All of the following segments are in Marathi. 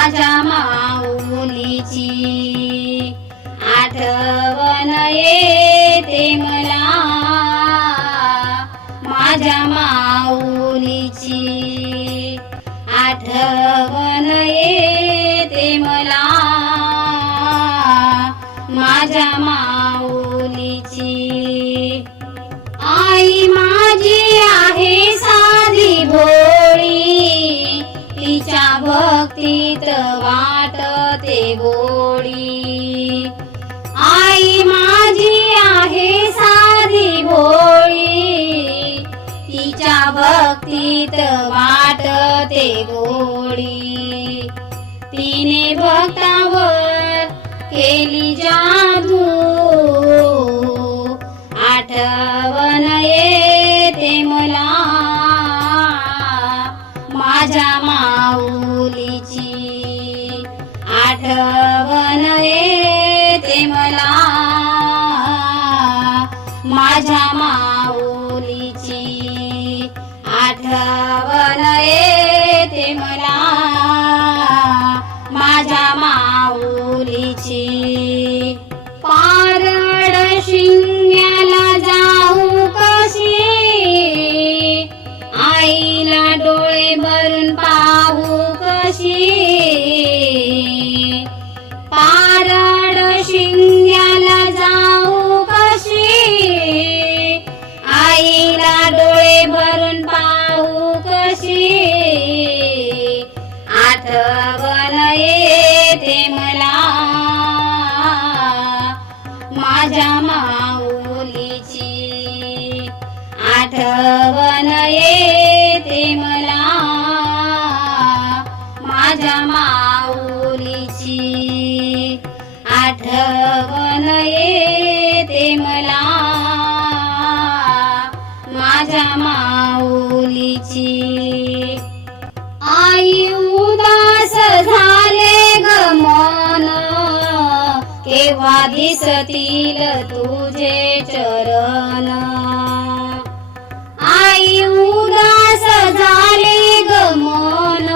माझ्या माऊलीची आठवण येते मला, माझ्या माऊलीची आठवण येते मला, माझ्या माऊलीची. आई माझी आहे साधी भोळी, तिच्या भक्तीत वाटते गोडी. आई माझी आहे साधी भोळी, तिच्या भक्तीत वाटते गोडी. तिने भक्तावर केली जादू, आठवण येते मला, माझ्या माऊलीची आठवण येते मला, माझ्या माऊलीची आठवण येते मला, माझ्या माऊलीची. पारड शिंग्याला जाऊ कशी, आईला डोळे भरून पाहू कशी. पारड शिंग्याला जाऊ कशी, आईला डोळे भरून पाहू कशी. आठवण येते मला, माझ्या माऊलीची आठवण येते मला, माझ्या माऊलीची आठवण येते मला, माझ्या माऊलीची. आई उदास झाले ग मन, केव्हा दिसतील तुझे चरण. आई उदास झाले ग मन,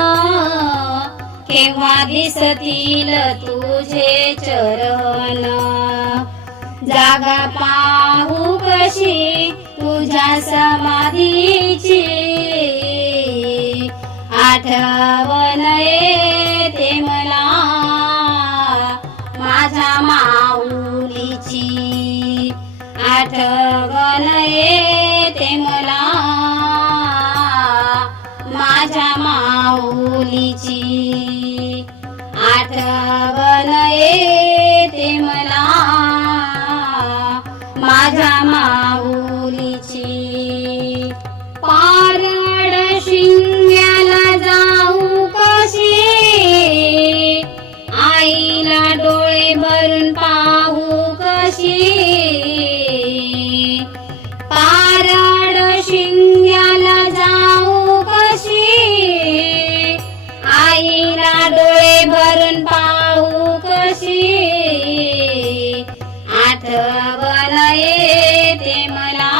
केव्हा दिसतील तुझे चरण. जागा पाहू कशी तुझ्या समाधीची, आठवण येते मला, माझ्या माऊलीची आठवण येते मला, माझ्या माऊलीची आठवण येते मला, माझ्या माऊलीची. पारड शिंग्याला जाऊ कशी, आईला डोळे भरून पाहू कशी. पारड शिंग्याला जाऊ कशी, आईला डोळे भरून पाहू कशी. आठवण येते मला,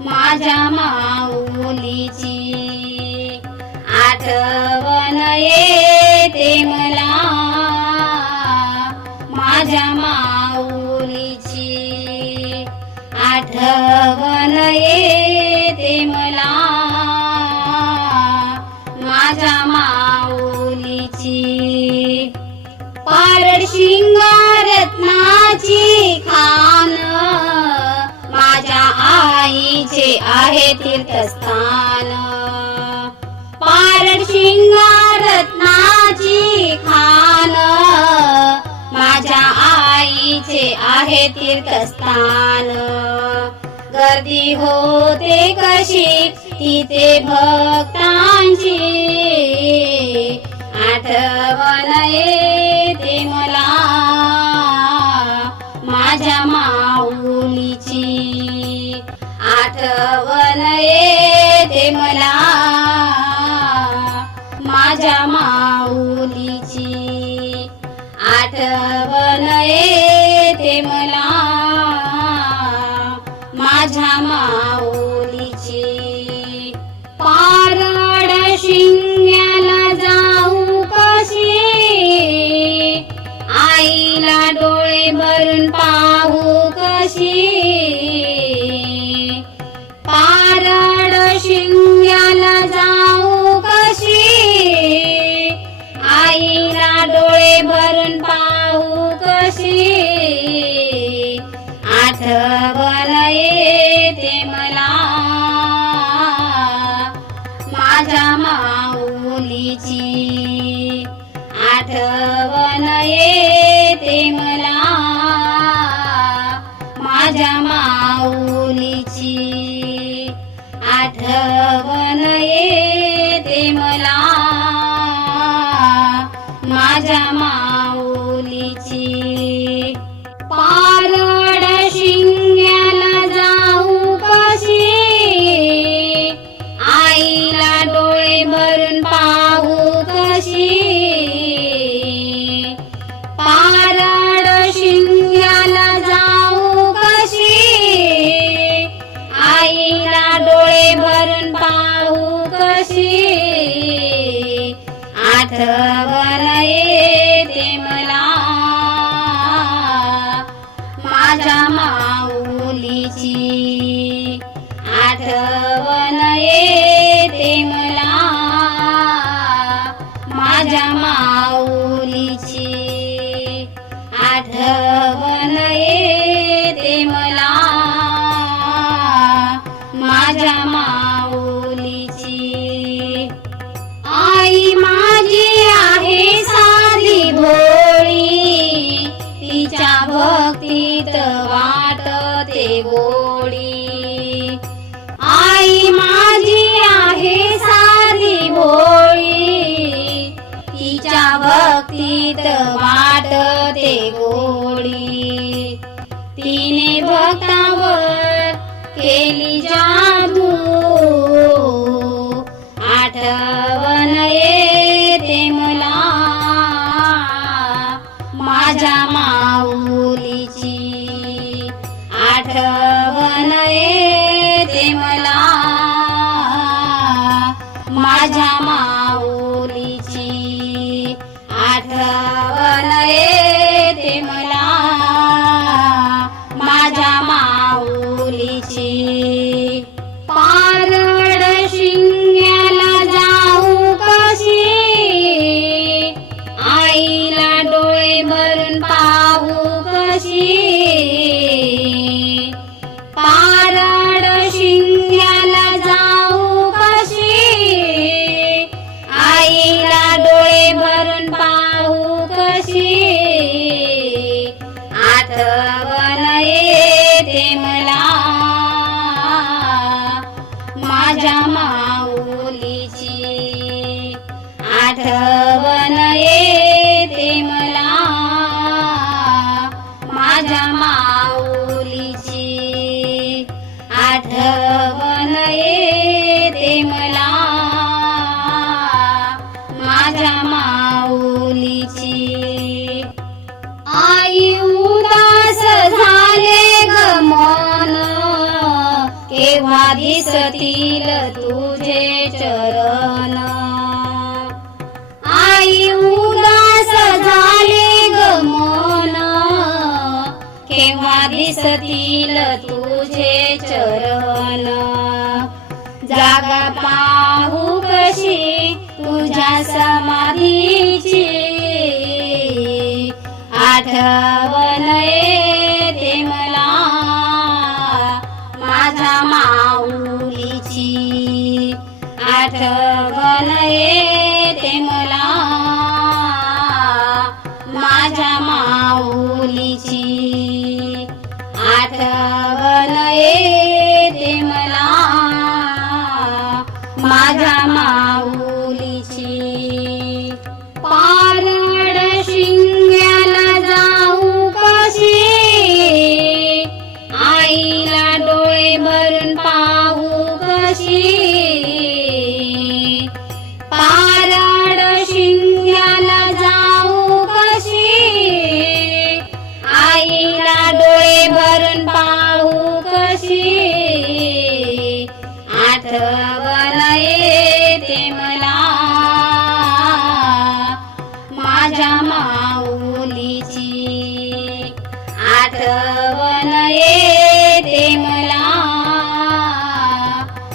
माझ्या माऊलीची आठवण येते मला, माझ्या माऊलीची आठवण येते मला, माझ्या माऊलीची. पारड शिंगा रत्नाची खान, माझ्या आईचे आहे तीर्थस्थान. पारड शिंगा रत्नाची खान, माझ्या आईचे आहे तीर्थस्थान. गर्दी होते कशी तिथे भक्तांची, आठवण येते मला, माझ्या माऊलीची आठवण येते मला, माझ्या माऊलीची आठवण येते मला, माझ्या माऊलीची. पारड शिंग आठवण येते मला माझ्या माऊलीची आठवण येते मला माझ्या माऊलीची पारड शिंग्याला जाऊ कशी आईला डोळे भरून पाहू कशी पारड शिंग्याला जाऊ कशी आईला डोळे भरून पाहू कशी आठवण येते मला माझ्या माऊलीची आठवण येते मला माझ्या माऊलीची आठवण येते मला माझ्या माऊलीची आई माझी आहे साधी भोळी तिच्या भक्तीत वाटते गोडी आई माझी आहे साधी भोळी तिच्या भक्तीत वाटते गोडी तिने भक्तावर केली जादू आठवण येते मला माझ्या माऊलीची आठवण येते मला माझ्या माऊलीची आठवण येते मला माझ्या माऊलीची पारड शिंग्याला जाऊ कशी आईला डोळे भरून पाहू कशी पारड शिंग्याला जाऊ कशी आईला डोळे भरून पाहू कशी आठवण येते मला माझ्या माऊलीची आठवण येते मला माझ्या माऊलीची आठवण येते मला माझ्या माऊलीची आई उदास झाले ग मन केव्हा दिसतील तुझे चरण आई उदास झाले ग मन केव्हा दिसतील तुझे चरण जागा पाहू कशी तुझ्या समाधीची आठवण येते मला माझ्या माऊलीची आठवण येते मला माझ्या माऊलीची आठवण येते मला माझ्या माऊलीची पारड शिंग्याला जाऊ कशी आईला डोळे भरून पाहू कशी पारड शिंग्याला जाऊ कशी आईला डोळे भरून पाहू कशी आठवण येते मला माझ्या माऊलीची आठवण येते मला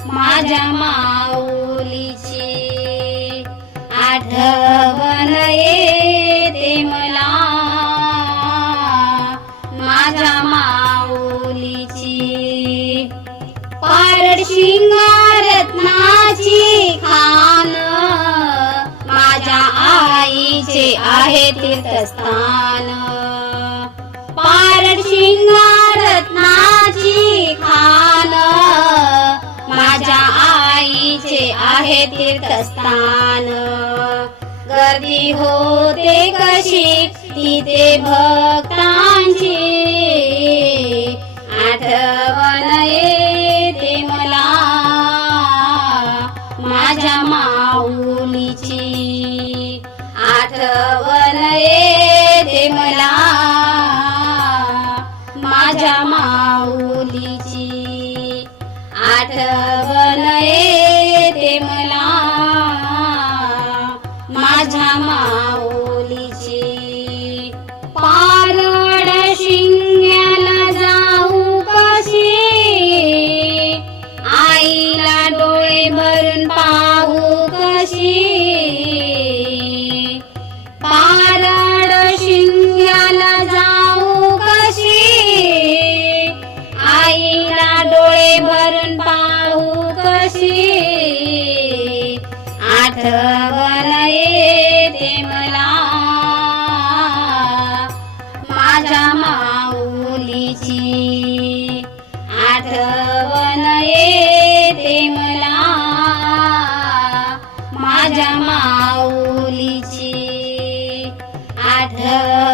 माझ्या माऊलीची आठवण येते मला माझ्या माऊलीची पारड शिंगार रत्नाची खान आहे तीर्थस्थान पारड शिंगार रत्नाची खान माझ्या आईचे आहे तीर्थस्थान गर्दी होते कशी तिथे भक्तांची आठवण येते मला माझ्या माऊलीची आठवण येते मला माझ्या माऊलीची आठवण येते मला माझ्या माऊलीची पारड शिंग्याला जाऊ कशी आईला डोळे भरून पाहू कशी पारड शिंग्याला जाऊ कशी आईला डोळे भरून पाहू कशी आठवण येते मला माझ्या माऊलीची आठवण येते मला माझ्या माऊलीची आठवण